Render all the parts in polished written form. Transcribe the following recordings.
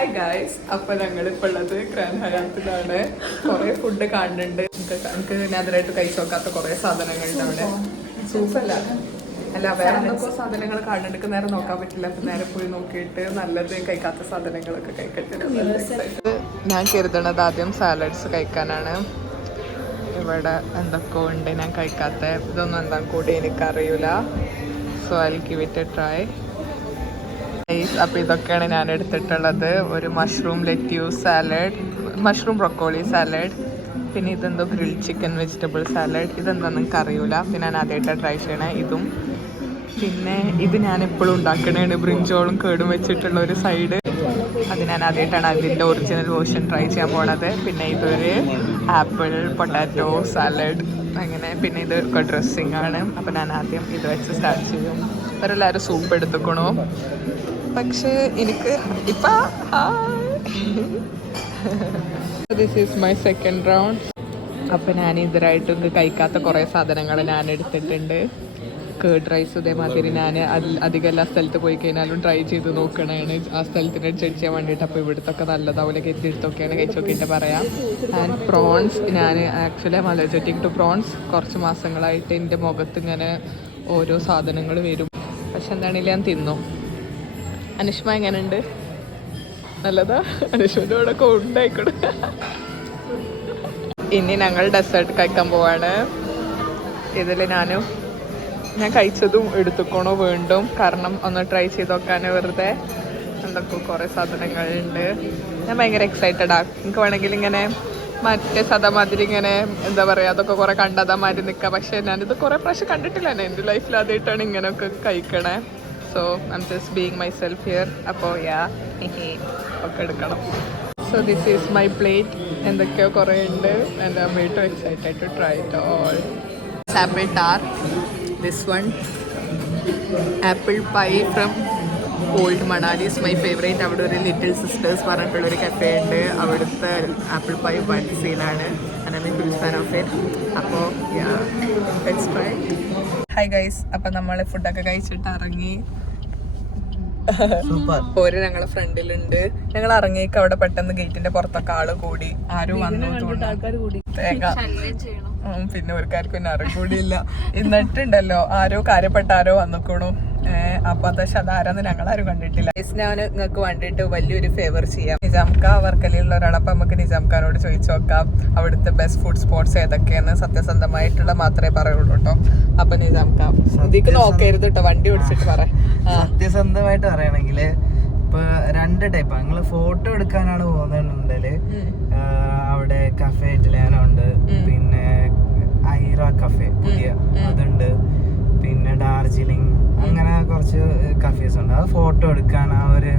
Hi guys, അപ്പോൾ ഞങ്ങളിപ്പോൾ ഉള്ളത് ഗ്രാൻഡ് ഹയാത്തിലാണ്. കുറേ ഫുഡ് കാണുന്നുണ്ട്. എനിക്ക് ഞാൻ അതിലായിട്ട് കഴിച്ചു നോക്കാത്ത കുറേ സാധനങ്ങളുണ്ട് അവിടെ. സൂപ്പല്ല അല്ല, വേറെ എന്തൊക്കെ സാധനങ്ങൾ കാണുന്നുണ്ട്. നേരെ നോക്കാൻ പറ്റില്ല. അപ്പം നേരെ പോയി നോക്കിയിട്ട് നല്ലത് കഴിക്കാത്ത സാധനങ്ങളൊക്കെ കഴിക്കട്ടെ. ഞാൻ കരുതണത് ആദ്യം സാലഡ്സ് കഴിക്കാനാണ്. ഇവിടെ എന്തൊക്കെയോ ഉണ്ട് ഞാൻ കഴിക്കാത്ത. ഇതൊന്നും എന്താ കൂടി എനിക്കറിയില്ല. So I will give it A try. അപ്പോൾ ഇതൊക്കെയാണ് ഞാൻ എടുത്തിട്ടുള്ളത്. ഒരു mushroom lettuce salad, mushroom broccoli salad, പിന്നെ ഇതെന്തോ ഗ്രിൽ ചിക്കൻ വെജിറ്റബിൾ സാലഡ്. ഇതെന്താ നിങ്ങൾക്ക് അറിയില്ല. പിന്നെ ഞാൻ ആദ്യമായിട്ടാണ് ട്രൈ ചെയ്യണേ ഇതും. പിന്നെ ഇത് ഞാൻ എപ്പോഴും ഉണ്ടാക്കണേണ്, ബ്രിഞ്ചോളും കേടും വെച്ചിട്ടുള്ള ഒരു സൈഡ്. അത് ഞാൻ ആദ്യമായിട്ടാണ് അതിൻ്റെ ഒറിജിനൽ വേർഷൻ ട്രൈ ചെയ്യാൻ പോണത്. പിന്നെ ഇതൊരു ആപ്പിൾ പൊട്ടാറ്റോ സാലഡ് അങ്ങനെ. പിന്നെ ഇത് ഡ്രസ്സിങ് ആണ്. അപ്പോൾ ഞാൻ ആദ്യം ഇത് വെച്ച് സ്റ്റാർട്ട് ചെയ്യും. ഇവരെല്ലാവരും സൂപ്പ് എടുത്തുക്കണു. പക്ഷേ എനിക്ക് ഇപ്പം this is my second round. അപ്പം ഞാൻ ഇതിലായിട്ട് കഴിക്കാത്ത കുറേ സാധനങ്ങൾ ഞാൻ എടുത്തിട്ടുണ്ട്. കേർഡ് റൈസ് ഇതേമാതിരി ഞാൻ അധികം എല്ലാ സ്ഥലത്ത് പോയി കഴിഞ്ഞാലും ട്രൈ ചെയ്ത് നോക്കണതാണ് ആ സ്ഥലത്തിന് ജഡ്ജ് ചെയ്യാൻ വേണ്ടിയിട്ട്. അപ്പോൾ ഇവിടുത്തൊക്കെ നല്ലതാവില്ല കെത്തിയെടുത്തൊക്കെയാണ് കഴിച്ച് നോക്കിയിട്ട് പറയാം. ആൻഡ് പ്രോൺസ്, ഞാൻ ആക്ച്വലി അലർജറ്റിക് ടു പ്രോൺസ്. കുറച്ച് മാസങ്ങളായിട്ട് എൻ്റെ മുഖത്ത് ഇങ്ങനെ ഓരോ സാധനങ്ങൾ വരും. പക്ഷെ എന്താണെങ്കിലും ഞാൻ തിന്നു. അനുഷ്മ എങ്ങനെയുണ്ട്? നല്ലതാ? അനുഷ്മൻ്റെ കൂടെ കൊണ്ടായിക്കോട്ടെ. ഇനി ഞങ്ങൾ ഡെസേർട്ട് കഴിക്കാൻ പോവാണ്. ഇതിൽ ഞാൻ കഴിച്ചതും എടുത്തുക്കണോ വീണ്ടും, കാരണം ഒന്ന് ട്രൈ ചെയ്ത് നോക്കാൻ. വെറുതെ എന്തൊക്കെ കുറേ സാധനങ്ങളുണ്ട്. ഞാൻ ഭയങ്കര എക്സൈറ്റഡാണ്. എനിക്ക് വേണമെങ്കിൽ ഇങ്ങനെ മറ്റേ സദാമാതിരി ഇങ്ങനെ എന്താ പറയുക അതൊക്കെ കുറേ കണ്ടതാമാതിരി നിൽക്കാം. പക്ഷേ ഞാനിത് കുറേ പ്രാവശ്യം കണ്ടിട്ടില്ല. എൻ്റെ ലൈഫിൽ ആദ്യമായിട്ടാണ് ഇങ്ങനെയൊക്കെ കഴിക്കണേ. So I'm just being myself here. അപ്പോൾ ഒക്കെ എടുക്കണം. So this is my plate. എന്തൊക്കെയോ കുറേ ഉണ്ട്. And I am very too excited to try it all. Apple tart, this one apple pie from old Manali is my favourite. അവിടെ ഒരു little sisters പറഞ്ഞിട്ടുള്ളൊരു cafe ഉണ്ട്. അവിടുത്തെ ആപ്പിൾ പൈ വൺ സീലാണ്. I am a big fan of it. അപ്പോൾ let's try. Hi guys, അപ്പം നമ്മൾ ഫുഡൊക്കെ കഴിച്ചിട്ട് ഇറങ്ങി. ഒരു ഞങ്ങളെ ഫ്രണ്ടിലുണ്ട്. ഞങ്ങൾ ഇറങ്ങിയേക്ക് അവിടെ പെട്ടെന്ന് ഗേറ്റിന്റെ പുറത്തൊക്കെ ആള് കൂടി. ആരും വന്നു തേങ്ങ. പിന്നെ ഒരുക്കാർക്കും പിന്നെ അറിവ് കൂടിയില്ല. എന്നിട്ടുണ്ടല്ലോ ആരോ കാര്യപ്പെട്ട ആരോ വന്നിക്കണു. അപ്പൊ പക്ഷെ അതാരാന്ന് ഞങ്ങളാരും കണ്ടിട്ടില്ല. ഞാൻ നിങ്ങൾക്ക് വേണ്ടിയിട്ട് വലിയൊരു ഫേവർ ചെയ്യാം. നിജാംക്ക വർക്കലയുള്ള ഒരാൾ. അപ്പൊ നമുക്ക് നിജാംഖാനോട് ചോദിച്ചു നോക്കാം അവിടുത്തെ ബെസ്റ്റ് ഫുഡ് സ്പോട്ട്സ് ഏതൊക്കെയെന്ന്. സത്യസന്ധമായിട്ടുള്ള മാത്രമേ പറയുള്ളൂ കേട്ടോ. അപ്പൊ നിജാംക്ക ഇതിക്ക് നോക്കരുത് കേട്ടോ, വണ്ടി ഓടിച്ചിട്ട് പറയാം. സത്യസന്ധമായിട്ട് പറയണെങ്കില് ഇപ്പൊ രണ്ട് ടൈപ്പ്. നിങ്ങള് ഫോട്ടോ എടുക്കാനാണ് പോകുന്നുണ്ടെങ്കില് അവിടെ കഫേ ഇറ്റലിയാനോ ഉണ്ട്, പിന്നെ ഐറ കഫേ പുതിയ അതുണ്ട്, പിന്നെ ഡാർജിലിംഗ്, അങ്ങനെ കുറച്ച് കഫേസ് ഉണ്ട്. അത് ഫോട്ടോ എടുക്കാൻ ആ ഒരു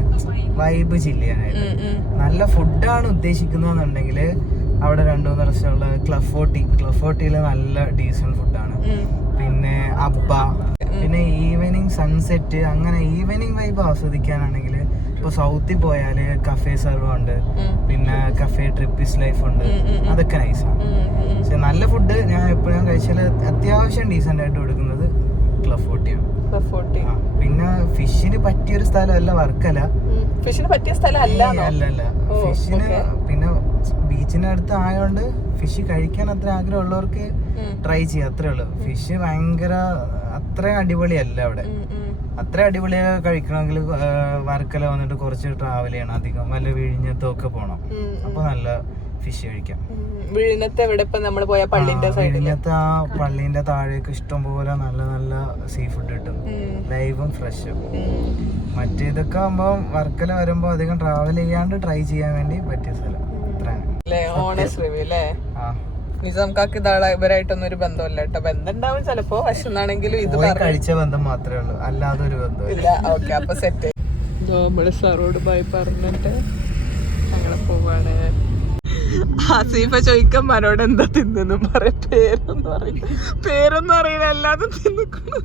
വൈബ് ചില്ല് ചെയ്യാനായിട്ട്. നല്ല ഫുഡാണ് ഉദ്ദേശിക്കുന്നതെന്നുണ്ടെങ്കിൽ അവിടെ 2-3 റെസ്റ്റോറൻറ്റ്. ക്ലബ് ഫോർട്ടിയിൽ നല്ല ഡീസൻറ്റ് ഫുഡാണ്. പിന്നെ അബ്ബ, പിന്നെ ഈവനിങ് സൺസെറ്റ്, അങ്ങനെ ഈവനിങ് വൈബ് ആസ്വദിക്കാനാണെങ്കിൽ ഇപ്പോൾ സൗത്തിൽ പോയാൽ കഫേ സെർവ ഉണ്ട്, പിന്നെ കഫേ ട്രിപ്പിസ് ലൈഫ് ഉണ്ട്. അതൊക്കെ നൈസാണ്. പക്ഷെ നല്ല ഫുഡ് ഞാൻ എപ്പോഴും കഴിച്ചാൽ അത്യാവശ്യം ഡീസൻ്റ് ആയിട്ട് കൊടുക്കുന്നത് ക്ലബ് ഫോർട്ടിയാണ്. പിന്നെ ഫിഷിന് പറ്റിയൊരു സ്ഥലമല്ല വർക്കല. ഫിഷിന് പറ്റിയ സ്ഥലം അല്ലല്ല ഫിഷിന്. പിന്നെ ബീച്ചിന്റെ അടുത്ത് ആയതുകൊണ്ട് ഫിഷ് കഴിക്കാൻ അത്ര ആഗ്രഹമുള്ളവർക്ക് ട്രൈ ചെയ്യാം, അത്രേ ഉള്ളൂ. ഫിഷ് ഭയങ്കര അത്രയും അടിപൊളിയല്ല അവിടെ. അത്ര അടിപൊളിയൊക്കെ കഴിക്കണമെങ്കിൽ വർക്കല വന്നിട്ട് കുറച്ച് ട്രാവൽ ചെയ്യണം അധികം. വല്ല വിഴിഞ്ഞത്തൊക്കെ പോകണം. അപ്പൊ നല്ല ഫിഷ് കഴിക്കാം. വിഴിഞ്ഞത്ത് എവിടെ ഇപ്പൊ നമ്മൾ പോയ പള്ളിന്റെ വിഴിഞ്ഞത്ത് ആ പള്ളിന്റെ താഴേക്ക് ഇഷ്ടം പോലെ നല്ല നല്ല സീ ഫുഡ് കിട്ടും, ലൈവും ഫ്രഷും. മറ്റേതൊക്കെ ആകുമ്പോ വർക്കല വരുമ്പോ അധികം ട്രാവൽ ചെയ്യാണ്ട് ട്രൈ ചെയ്യാൻ വേണ്ടി പറ്റിയ സ്ഥലം. നിജാംക്കാക്ക് ഇവരായിട്ടൊന്നും ഒരു ബന്ധമില്ല കേട്ടോ. ബന്ധം ഉണ്ടാവും ചിലപ്പോ, പക്ഷെ എന്നാണെങ്കിലും ഇത് കഴിച്ച ബന്ധം മാത്രമേ ഉള്ളൂ, അല്ലാതെ ഒരു ബന്ധമില്ല. ഓക്കെ, അപ്പൊ സെറ്റ്. നമ്മള് സാറോട് ബൈ പറഞ്ഞിട്ട് ഞങ്ങളെ പോവാണ്. ആസിഫ ചോദിക്കന്മാരോട് എന്താ തിന്നെന്നും പറയും. പേരൊന്നും അറിയില്ല, അല്ലാതെ തിന്നിക്കണം.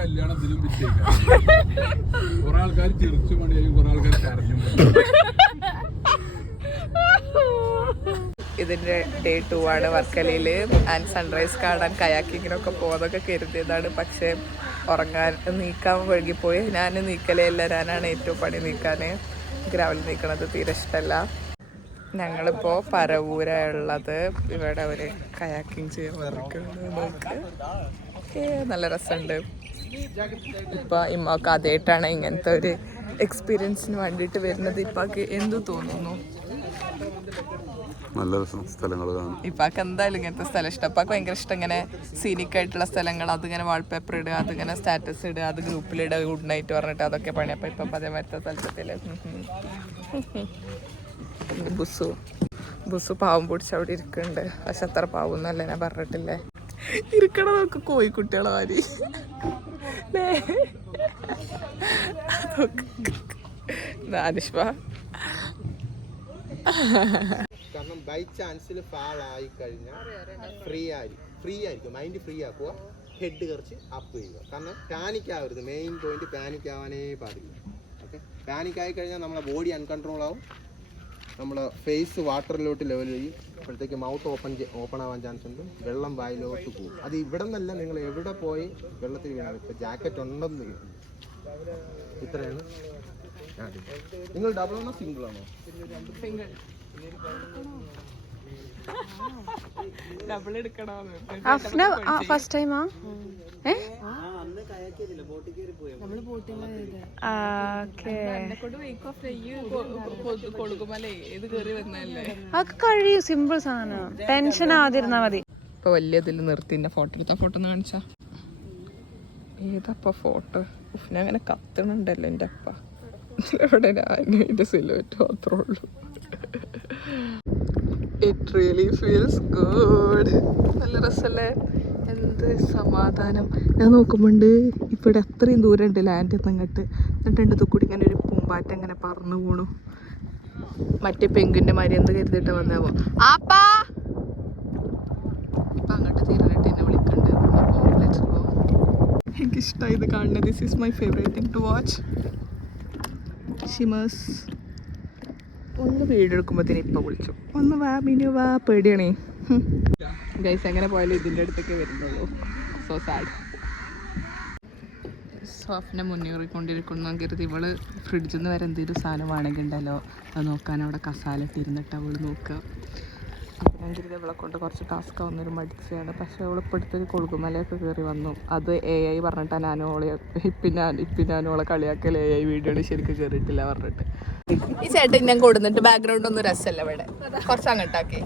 കല്യാണത്തിലും കുറെ ആൾക്കാർ ചിരിച്ചു മണിയായും കുറെ ആൾക്കാർ കരഞ്ഞു. ഇതിന്റെ ഡേ 2 ആണ് വർക്കലയിൽ. ആൻഡ് സൺറൈസ് കാണാൻ കയാക്കിങ്ങിനൊക്കെ പോകുന്നതൊക്കെ കരുതിയതാണ്. പക്ഷെ ഉറങ്ങാൻ നീക്കാൻ വഴുകിപ്പോയി. ഞാൻ നീക്കലേ ഇല്ല, ഞാനാണ് ഏറ്റവും പണി നീക്കാൻ. രാവിലെ നീക്കണത് തീരെ ഇഷ്ടമല്ല. ഞങ്ങളിപ്പോൾ പരവൂരുള്ളത്. ഇവിടെ അവർ കയാക്കിങ് ചെയ്യാൻ വന്നിരിക്കുന്നത്. നോക്ക്, നല്ല രസമുണ്ട്. ഇപ്പം ഇമ്മക്ക് ആദ്യമായിട്ടാണ് ഇങ്ങനത്തെ ഒരു എക്സ്പീരിയൻസിന് വേണ്ടിയിട്ട് വരുന്നത്. ഇപ്പൊക്ക് എന്തു തോന്നുന്നു? നല്ല സ്ഥലങ്ങൾ കാണും. ഇപ്പൊക്ക് എന്തായാലും ഇങ്ങനത്തെ സ്ഥലം ഇഷ്ടം. അപ്പൊക്ക് ഭയങ്കര ഇഷ്ടം ഇങ്ങനെ സീനിക് ആയിട്ടുള്ള സ്ഥലങ്ങൾ. അതിങ്ങനെ വാൾപേപ്പർ ഇടുക, അതിങ്ങനെ സ്റ്റാറ്റസ് ഇടുക, അത് ഗ്രൂപ്പിലിടുക, ഗുഡ് നൈറ്റ് പറഞ്ഞിട്ട് അതൊക്കെ പണി. അപ്പം ഇപ്പം അതേമാരത്തെ സ്ഥലത്തില് ബുസ്സു പാവം പിടിച്ച് അവിടെ ഇരിക്കുന്നുണ്ട്. പക്ഷെ അത്ര പാവൊന്നുമല്ല, ഞാൻ പറഞ്ഞിട്ടില്ലേ. ഇരിക്കണ നോക്ക് കോഴിക്കുട്ടികളെ മാതിരി. അനുഷ്മ കാരണം ബൈ ചാൻസിൽ ഫാൾ ആയി കഴിഞ്ഞാൽ ഫ്രീ ആയിരിക്കും, മൈൻഡ് ഫ്രീ ആക്കുക, ഹെഡ് കുറച്ച് അപ്പ് ചെയ്യുക. കാരണം പാനിക് ആവരുത്, മെയിൻ പോയിന്റ് പാനിക് ആവാനേ പാടില്ല. ഓക്കെ, പാനിക് ആയി കഴിഞ്ഞാൽ നമ്മളെ ബോഡി അൺകൺട്രോൾ ആവും, നമ്മളെ ഫേസ് വാട്ടറിലോട്ട് ലെവൽ ചെയ്യും. അപ്പോഴത്തേക്ക് മൗത്ത് ഓപ്പൺ ആവാൻ ചാൻസ് ഉണ്ട്, വെള്ളം വായിലോട്ട് പോകും. അത് ഇവിടെ നിന്നല്ല, നിങ്ങൾ എവിടെ പോയി വെള്ളത്തിൽ വീണാൽ. ഇപ്പോൾ ജാക്കറ്റ് ഉണ്ടെന്ന് ഇത്രയാണ്. നിങ്ങൾ ഡബിൾ ആണോ സിംഗിൾ ആണോ? ഫസ്റ്റ് ടൈമാ? അതൊക്കെ കഴിയും, സിമ്പിൾ സാധനം, ടെൻഷൻ ആവാതിരുന്നാ മതി. ഇപ്പൊ വലിയ ഇതിൽ നിർത്തി ഫോട്ടോ എടുത്ത ഫോട്ടോ ഒന്ന് കാണിച്ചാ. ഏതപ്പ ഫോട്ടോ? ഞാൻ അങ്ങനെ കത്തണുണ്ടല്ലോ എൻ്റെ അപ്പ. ഇവിടെ ഞാൻ സിലുവേറ്റ് മാത്രമേ ഉള്ളൂ. It really feels good. നല്ല രസമല്ലേ? എന്ത് സമാധാനം. ഞാൻ നോക്കുമ്പോണ്ട് ഇവിടെ അത്രയും ദൂരം ഉണ്ട് ലാൻഡ് അങ്ങോട്ട്. എന്നിട്ട് എൻ്റെ തുക്കൂടി ഇങ്ങനെ ഒരു പൂമ്പാറ്റ ഇങ്ങനെ പറന്നു പോണു. മറ്റേ പെങ്കിൻ്റെ മാതിരി എന്ത് കരുതിയിട്ട് വന്നാവോ. ആപ്പാ ഇപ്പം അങ്ങോട്ട് തീരാനായിട്ട് എന്നെ വിളിക്കുന്നുണ്ട്. അപ്പോൾ ലെറ്റ്സ് ഗോ. എനിക്കിഷ്ടമായി ഇത് കാണുന്നത്. This is my favourite thing to watch. ഷിമേഴ്സ് ഒന്ന് വീഡിയോ എടുക്കുമ്പോഴത്തേന് ഇപ്പം വിളിച്ചു. ഒന്ന് വാ മിനു വാ, പേടിയാണേ. ഗൈസ് എങ്ങനെ പോയാലും ഇതിൻ്റെ അടുത്തേക്ക് വരുന്നുള്ളൂ. So sad. സോഫിനെ മുന്നേറിക്കൊണ്ടിരിക്കുന്നു കരുതി ഇവള് ഫ്രിഡ്ജിൽ നിന്ന് വരെ എന്തെങ്കിലും സാധനം വേണമെങ്കിൽ ഉണ്ടല്ലോ അത് നോക്കാൻ അവിടെ കസാല ഇട്ടിരുന്നിട്ട് അവൾ നോക്കുക. അപ്പം ഞാൻ കരുതി അവളെ കൊണ്ട് കുറച്ച് ടാസ്ക് ആവുന്നൊരു മടിച്ചാണ്. പക്ഷേ അവൾ ഇപ്പോൾ അടുത്തൊരു കൊളുകുമലയൊക്കെ കയറി വന്നു. അത് AI പറഞ്ഞിട്ടാണ് ഞാനും ഓളെ ഞാനും ഓളെ കളിയാക്കൽ. AI വീഡിയോയിൽ ശരിക്കും കയറിയിട്ടില്ല പറഞ്ഞിട്ട്. ഈ ചേട്ടൻ ഞാൻ കൊടുന്നിട്ട് ബാക്ക്ഗ്രൗണ്ട് ഒന്നും രസമല്ല. ഇവിടെ കുറച്ച് അങ്ങോട്ടാക്കി.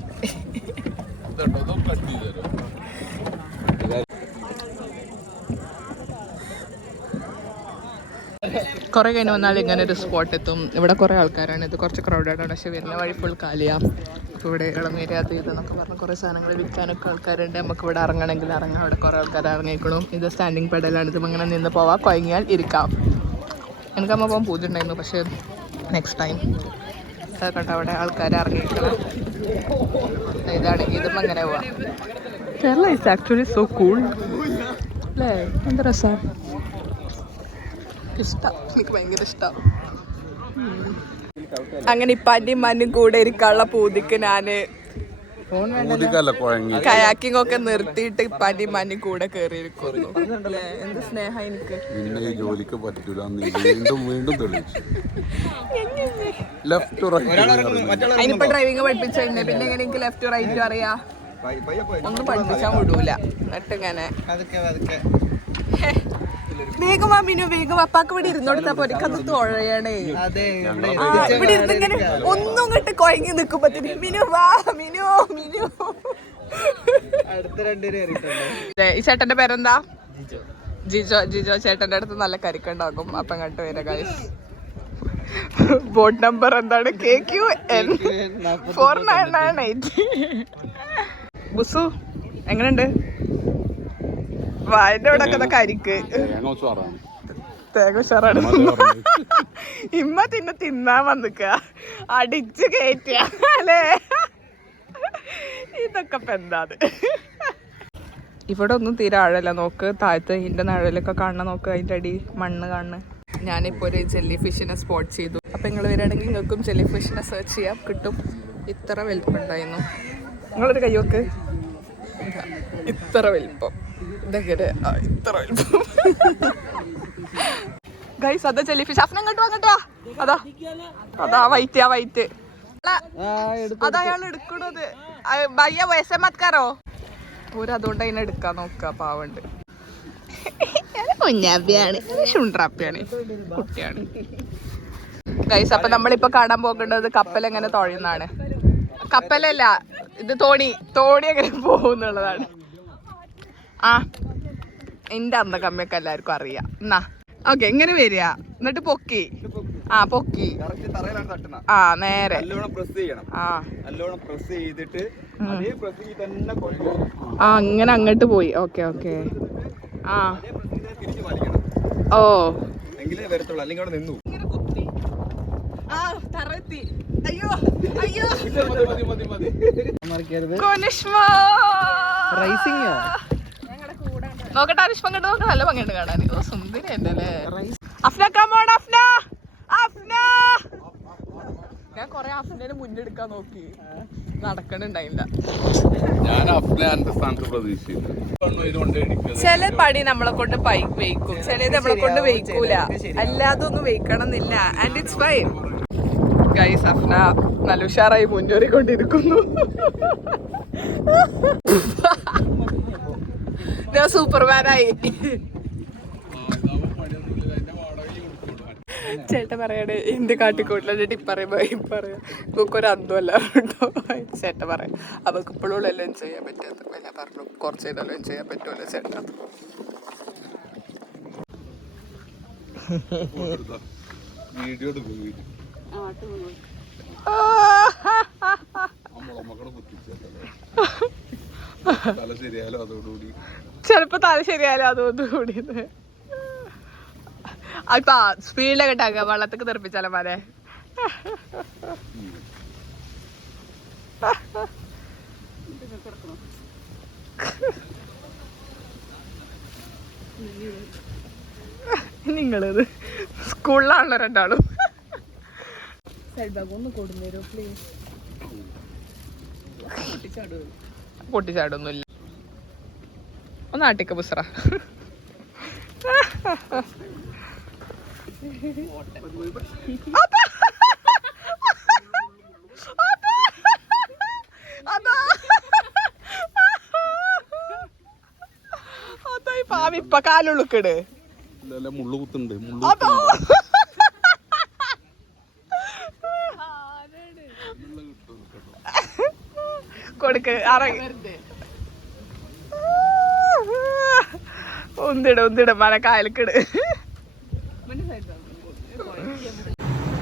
കുറേ കഴിഞ്ഞ് വന്നാൽ ഇങ്ങനെ ഒരു സ്പോട്ട് എത്തും. ഇവിടെ കുറേ ആൾക്കാരാണ്. ഇത് കുറച്ച് ക്രൗഡഡ് ആണ്, പക്ഷെ വരുന്ന വഴി ഫുൾ കാലിയാണ്. അപ്പോൾ ഇവിടെ ഇളനീര് അത് ഇതെന്നൊക്കെ പറഞ്ഞ് കുറേ സാധനങ്ങൾ വിൽക്കാനൊക്കെ ആൾക്കാരുണ്ട്. നമുക്ക് ഇവിടെ ഇറങ്ങണമെങ്കിൽ ഇറങ്ങാം. ഇവിടെ കുറേ ആൾക്കാർ ഇറങ്ങിക്കണം. ഇത് സ്റ്റാൻഡിങ് പെഡലാണ്. ഇത് ഇങ്ങനെ നിന്ന് പോവാം, കുഴങ്ങിയാൽ ഇരിക്കാം. എനിക്കമ്മ പോകാൻ പൂജ ഉണ്ടായിരുന്നു, പക്ഷേ നെക്സ്റ്റ് ടൈം കേട്ടോ. അവിടെ ആൾക്കാർ ഇറങ്ങിക്കണം. ഇതാണെങ്കിൽ ഇതും അങ്ങനെ പോവാം. Kerala is actually so cool അല്ലേ? എന്ത് രസമാണ്. ഇഷ്ടം, എനിക്ക് ഭയങ്കര ഇഷ്ടം. അങ്ങനെ ഇപ്പാൻ്റെയും മനും കൂടെ ഇരിക്കാനുള്ള പൂതിക്ക് ഞാൻ കയാക്കിംഗ് ഒക്കെ നിർത്തിയിട്ട് ഇപ്പാൻ്റെയും മനും കൂടെ കയറിയിരിക്കുന്നു. എന്ത് സ്നേഹം എനിക്ക്. ജോലിക്ക് പറ്റൂല അതിനിപ്പോ ഡ്രൈവിംഗ് പഠിപ്പിച്ചു കഴിഞ്ഞാൽ പിന്നെ എങ്ങനെ എനിക്ക് ലെഫ്റ്റ് റൈറ്റ് അറിയാ? ഒന്നും പഠിപ്പിച്ചാൽ വിടൂല. എന്നിട്ട് ഇങ്ങനെ വേഗം വാ മിനു, വേഗം അപ്പാക്ക് ഇവിടെ ഇരുന്നോടുത്താ പോലെ കത് തുഴയണേ. ഇവിടെ ഇരുന്നിങ്ങനെ ഒന്നും ഇങ്ങോട്ട് കുഴങ്ങി നിൽക്കുമ്പത്തിന് മിനു വാ മിനു മിനു. ഈ ചേട്ടന്റെ പേരെന്താ? ജിജോ. ജിജോ ചേട്ടന്റെ അടുത്ത് നല്ല കരിക്കുണ്ടാകും. അപ്പൊ ഇങ്ങോട്ട് വരാം ഗൈസ്. ബോർഡ് നമ്പർ എന്താണ്? KQN 4998. ബുസു എങ്ങനെയുണ്ട്? വായന്റെ ഇവിടെ ഒക്കെ കരിക്ക് തേങ്ങ ഉഷാറാണ്. ഇമ്മ തിന്നാൻ വന്നിക്ക അടിച്ച് കയറ്റ അല്ലേ? ഇതൊക്കെ ഇപ്പൊ എന്താത്? ഇവിടെ ഒന്നും തീരെ ആഴല്ല. നോക്ക് താഴത്ത് ഇതിന്റെ നിഴലൊക്കെ കാണണ നോക്ക്, അതിന്റെ അടി മണ്ണ് കാണുന്ന. ഞാനിപ്പോ ഒരു ജെല്ലി ഫിഷിനെ സ്പോട്ട് ചെയ്തു. അപ്പൊ നിങ്ങൾ വരികയാണെങ്കിൽ നിങ്ങൾക്കും ജെല്ലി ഫിഷിനെ സെർച്ച് ചെയ്യാം, കിട്ടും. ഇത്ര വലിപ്പുണ്ടായിരുന്നു. നിങ്ങളൊരു കൈവക്ക്, ഇത്ര വലിപ്പം. ഇതെങ്ങനെ ഇത്ര വലിപ്പം? ഗൈസ് അതാ ജെല്ലി ഫിഷ്. അഫ്ന അങ്ങോട്ട് വന്നിട്ടോ, അതാ അതാ വൈറ്റ്, ആ വൈറ്റ് അതാ അയാൾ എടുക്കണത്. ഭയ്യ വയസ്സേ മത്കാരോ ഓര്, അതുകൊണ്ട് അതിനെ എടുക്കാൻ നോക്കുക. പാവുണ്ട്, കുഞ്ഞാപ്പിയാണ്, ഷുണ്ട്രാപ്പിയാണ്, കുട്ടിയാണ്. ഗൈസ് അപ്പൊ നമ്മളിപ്പോ കാണാൻ പോകേണ്ടത് കപ്പൽ എങ്ങനെ തുഴയുന്നതാണ്. കപ്പലല്ല ഇത്, തോണി എങ്ങനെ പോകുന്നുള്ളതാണ്. ആ എന്റെ അന്ത കമ്മിയൊക്കെ എല്ലാവർക്കും അറിയാം. എന്നാ ഓക്കെ, എങ്ങനെ വരിക, എന്നിട്ട് പൊക്കി, ആ പൊക്കി, ആ നേരെ, ആ അങ്ങനെ അങ്ങോട്ട് പോയി. ഓക്കെ ഓക്കെ, ആ ഓ അയ്യോ അയ്യോ നോക്കട്ടെ, അനുഷ്മ കണ്ടു നോക്ക, നല്ല ഭംഗിയുണ്ട് കാണാൻ. സുന്ദരി ഉണ്ട് അല്ലേ. അഫ്ന കമോൺ, അഫ്ന അഫ്ന. ഞാൻ കൊറേ അഫ്നേനെ മുന്നെടുക്കാൻ നോക്കി, നടക്കണുണ്ടായില്ല. ചില പണി നമ്മളെ കൊണ്ട് വെയ്ക്കും, ചിലത് നമ്മളെ കൊണ്ട് വെയ്ക്കൂല. അല്ലാതെ ഒന്നും വെയ്ക്കണം എന്നില്ല. And it's fine. Guys Afna നല്ല ഉഷാറായി മുന്നേറിക്കൊണ്ടിരിക്കുന്നു. സൂപ്പർമാനായി. ചേട്ടൻ പറയണേ എന്ത് കാട്ടിക്കൂട്ടില്ല ടിപ്പറയുമ്പോ പറയാം നമുക്കൊരു അന്തമല്ല കേട്ടോ. ചേട്ടൻ പറയാം അവൾക്ക് ഇപ്പോഴും എല്ലാം ചെയ്യാൻ പറ്റാത്ത. ഞാൻ പറഞ്ഞു കുറച്ച് ചെയ്താലും ചെയ്യാൻ പറ്റുമല്ലോ ചേട്ടാ. ചെലപ്പോ തല ശരിയായാലും അതോടുകൂടി ഇപ്പൊ സ്പീഡിലൊക്കെ ഇട്ടാക്ക, വെള്ളത്തേക്ക് തെറിപ്പിച്ചാലോ മാരെ. നിങ്ങളിത് സ്കൂളിലാണല്ലോ രണ്ടാളും. പൊട്ടിച്ചാടൊന്നുമില്ല, ഒന്ന് ആട്ടിക്ക ബുസ്ര. ഇപ്പ കാലുള്ളിക്കട് മുള്ളുകുത്തുണ്ട്, കൊടുക്ക് ഒന്നിട മന കായലിക്കട്.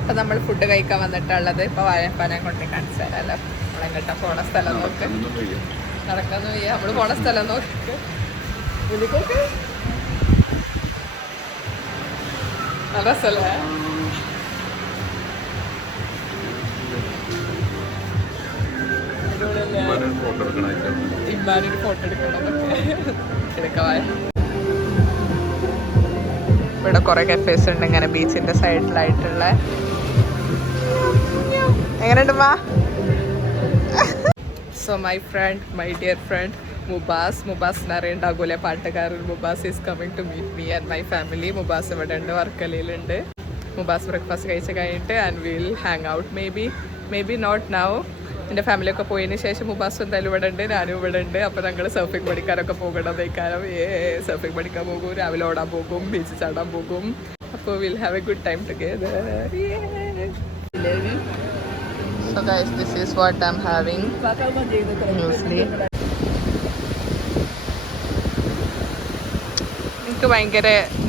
അപ്പൊ നമ്മൾ ഫുഡ് കഴിക്കാൻ വന്നിട്ടുള്ളത് ഇപ്പൊ വാഴപ്പനെ കൊണ്ട് കാണിച്ചു തരാമല്ലോ. നമ്മളെങ്ങോട്ടാ പോണ സ്ഥലം നോക്ക്, നടക്കാന്ന് വയ്യ. നമ്മള് പോണ സ്ഥലം നോക്ക്, നല്ല രസല്ലേ. ഇമ്മാനൊരു ഫോട്ടോ എടുക്കണമെന്നൊക്കെ എടുക്കവാ. ഇവിടെ കുറെ കഫേസ് ഉണ്ട് ഇങ്ങനെ ബീച്ചിന്റെ സൈഡിലായിട്ടുള്ള. എങ്ങനെയുണ്ട് മാ? So my friend, my dear friend മുബാസിന് അറിയണ്ടാകൂലെ, പാട്ടുകാരൻ. Mubas is coming to meet me and my family. Mubas ഇവിടെ ഉണ്ട്, വർക്കലയിലുണ്ട്. മുബാസ് ബ്രേക്ക്ഫാസ്റ്റ് കഴിച്ച് കഴിഞ്ഞിട്ട് and will hang out. Maybe not now. എൻ്റെ ഫാമിലിയൊക്കെ പോയതിന് ശേഷം മുബാസ് എന്തായാലും ഇവിടെ ഉണ്ട്, ഞാനും ഇവിടെ ഉണ്ട്. അപ്പോൾ ഞങ്ങൾ സർഫിങ് പഠിക്കാനൊക്കെ പോകണം. തേക്കാരം സർഫിങ് പഠിക്കാൻ പോകും, രാവിലെ ഓടാൻ പോകും, ബീച്ചിൽ ചാടാൻ പോകും. അപ്പോൾ will have A good time together. So guys, this is what I'm having mostly.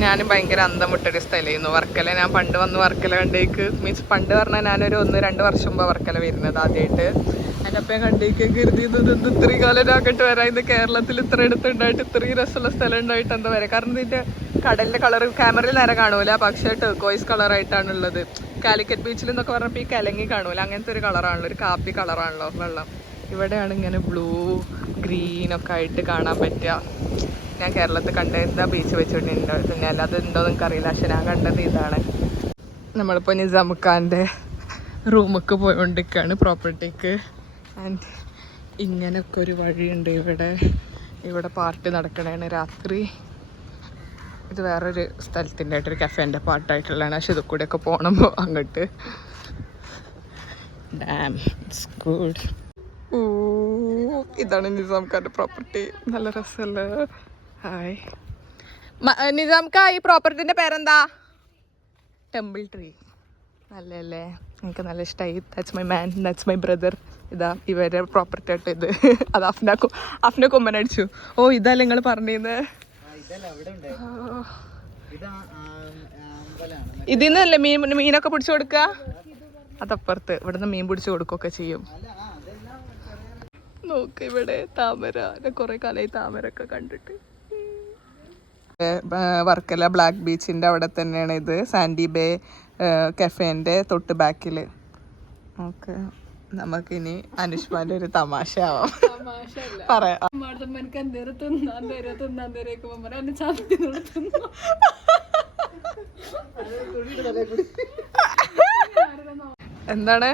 ഞാനും ഭയങ്കര അന്തം വിട്ടൊരു സ്ഥലമായിരുന്നു വർക്കല. ഞാൻ പണ്ട് വന്ന് വർക്കല കണ്ടേക്ക്, മീൻസ് പണ്ട് പറഞ്ഞാൽ ഞാനൊരു 1-2 വർഷം മുമ്പ് വർക്കല വരുന്നത് ആദ്യമായിട്ട്. അതിനപ്പം കണ്ടേക്ക് കരുതിയത് ഇത്രയും കാലം ആക്കട്ട് വരാം, ഇന്ന് കേരളത്തിൽ ഇത്ര എടുത്തുണ്ടായിട്ട് ഇത്രയും രസമുള്ള സ്ഥലം ഉണ്ടായിട്ട് എന്താ വരാം. കാരണം ഇതിൻ്റെ കടലിൻ്റെ കളർ ക്യാമറയിൽ നേരെ കാണൂല, പക്ഷേ ടർക്കോയിസ് കളറായിട്ടാണുള്ളത്. കാലിക്കറ്റ് ബീച്ചിൽ എന്നൊക്കെ പറഞ്ഞപ്പോൾ ഈ കലങ്ങി കാണൂല, അങ്ങനത്തെ ഒരു കളറാണല്ലോ, ഒരു കാപ്പി കളറാണല്ലോ വെള്ളം. ഇവിടെയാണ് ഇങ്ങനെ ബ്ലൂ ഗ്രീൻ ഒക്കെ ആയിട്ട് കാണാൻ പറ്റുക. ഞാൻ കേരളത്തിൽ കണ്ട എന്താ ബീച്ച് വെച്ചിട്ടുണ്ട് പിന്നെ അല്ലാതെ ഉണ്ടോ എന്നൊക്കെ അറിയില്ല. പക്ഷെ ഞാൻ കണ്ടത് ഇതാണ്. നമ്മളിപ്പോൾ നിസാമുക്കാൻ്റെ റൂമൊക്കെ പോയിക്കൊണ്ടിരിക്കുകയാണ് പ്രോപ്പർട്ടിക്ക്. ആൻഡ് ഇങ്ങനെയൊക്കെ ഒരു വഴിയുണ്ട് ഇവിടെ പാർട്ടി നടക്കണേണ് രാത്രി. ഇത് വേറൊരു സ്ഥലത്തിൻ്റെ ആയിട്ടൊരു കഫേൻ്റെ പാർട്ടായിട്ടുള്ളതാണ്. പക്ഷെ ഇത് കൂടെയൊക്കെ പോകണം അങ്ങോട്ട്. Dam it's good. ഇതാണ് നിസാംക്കാരുടെ പ്രോപ്പർട്ടി. നല്ല രസമല്ലേ? ഹായ് നിസാംക്ക, ഈ പ്രോപ്പർട്ടിൻ്റെ പേരെന്താ? Temple tree. നല്ലല്ലേ? എനിക്ക് നല്ല ഇഷ്ടമായി. That's my man, that's my brother. ഇതാ ഇവരെ പ്രോപ്പർട്ടി ആയിട്ട് ഇത്. അത് അഫ്ന കൊമ്മനടിച്ചു. ഓ ഇതല്ലേ നിങ്ങൾ പറഞ്ഞത്? ഇതിന്നല്ലേ മീനൊക്കെ പിടിച്ചു കൊടുക്കുക? അതപ്പുറത്ത് ഇവിടുന്ന് മീൻ പിടിച്ചു കൊടുക്കുകയൊക്കെ ചെയ്യും. നോക്ക് ഇവിടെ താമര. കുറെ കാലമായി താമരൊക്കെ കണ്ടിട്ട്. വർക്കല ബ്ലാക്ക് ബീച്ചിന്റെ അവിടെ തന്നെയാണ് ഇത്. സാൻഡി ബേ കഫേന്റെ തൊട്ട് ബാക്കിൽ. ഓക്കെ, നമുക്കിനി അനുഷ്മാന്റെ ഒരു തമാശ ആവാം. പറയാം. എന്താണ്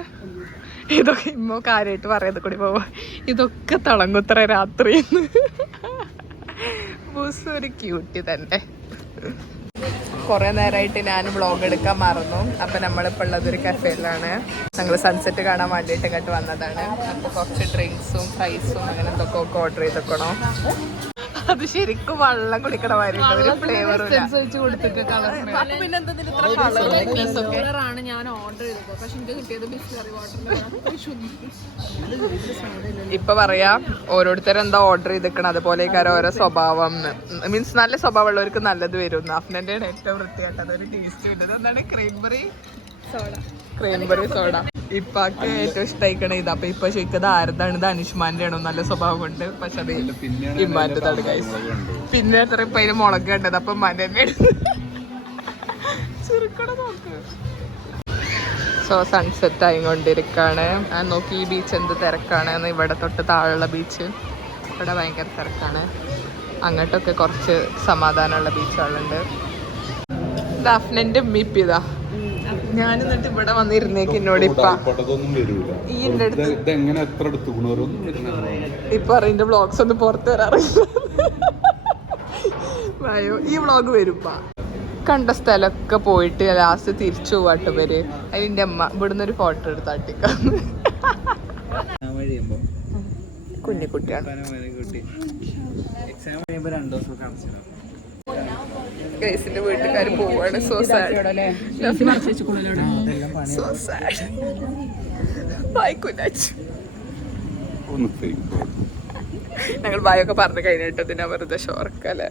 ഇതൊക്കെ? ഇമ്മ കാര്യമായിട്ട് പറയാതെ കൂടി പോവാ. ഇതൊക്കെ തിളങ്ങുത്ര രാത്രി. ബൂസ് ഒരു ക്യൂട്ടി തന്നെ. കുറെ നേരമായിട്ട് ഞാൻ വ്ളോഗ് എടുക്കാൻ മറന്നു. അപ്പൊ നമ്മളിപ്പോൾ ഉള്ളതൊരു കഫേയിലാണ്. ഞങ്ങൾ സൺസെറ്റ് കാണാൻ വേണ്ടിയിട്ട് ഇങ്ങോട്ട് വന്നതാണ്. അപ്പൊ കുറച്ച് ഡ്രിങ്ക്സും ഫ്രൈസും അങ്ങനെ എന്തൊക്കെ ഒക്കെ ഓർഡർ ചെയ്തേക്കണോ. അത് ശരിക്കും വെള്ളം കുടിക്കണ മാതിരി ഫ്ലേവർ. ഇപ്പൊ പറയാ ഓരോരുത്തരും എന്താ ഓർഡർ ചെയ്തേക്കണം അതുപോലെയൊക്കെ ഓരോ സ്വഭാവം. മീൻസ് നല്ല സ്വഭാവമുള്ളവർക്ക് നല്ലത് വരും. അഫ്നന്റെ ഏറ്റവും വൃത്തിയായിട്ടത് ഒരു ടേസ്റ്റ് ഉണ്ട്. എന്താണ്? ക്രീംബറി സോഡ. ഇപ്പൊക്കെ ഏറ്റവും ഇഷ്ടമായിക്കണ ഇത്. അപ്പൊ ഇപ്പൊ ചോദിക്കുന്നത് ആരതാണ്? ഇത് അനുഷ്മാന്റെ ആണോ? നല്ല സ്വഭാവം ഉണ്ട്. പക്ഷെ അത് ഇമ്മാന്റെ തടുക്കായി. പിന്നെ എത്ര ഇപ്പൊ അതിന് മുളക് കണ്ടത്. അപ്പൊ മനെ ചെറുക്കണ നോക്ക്. സോ സൺസെറ്റ് ആയിക്കൊണ്ടിരിക്കാണ്. നോക്കി ഈ ബീച്ച് എന്ത് തിരക്കാണ്. ഇവിടെ തൊട്ട് താഴെയുള്ള ബീച്ച് ഇവിടെ ഭയങ്കര തിരക്കാണ്. അങ്ങോട്ടൊക്കെ കുറച്ച് സമാധാനമുള്ള ബീച്ചുകളുണ്ട്. അഫ്നന്റെ ഉമ്മിപ്പിതാ. ഞാൻ എന്നിട്ട് ഇവിടെ വന്നിരുന്നേക്ക് എന്നോട് ഇപ്പൊ അതിന്റെ വ്ളോഗ്സ് ഒന്നും പുറത്ത് വരാറില്ല. ഈ വ്ളോഗ് വരുപ്പാ. കണ്ട സ്ഥലമൊക്കെ പോയിട്ട് ലാസ്റ്റ് തിരിച്ചു പോവാട്ടോ ഇവര്. അതിന്റെ അമ്മ ഇവിടുന്ന് ഒരു ഫോട്ടോ എടുത്താട്ടിക്കാന്ന്. കുഞ്ഞിക്കുട്ടിയാണ്. ഗൈസിന്റെ വീട്ടുകാർ പോവാണ്. So sad. So sad. Bye Kunjachu. ഞങ്ങൾ ബായൊക്കെ പറഞ്ഞു കഴിഞ്ഞിട്ട് ഇതിനെ വെറുതെ ഷോർക്കല്ലേ.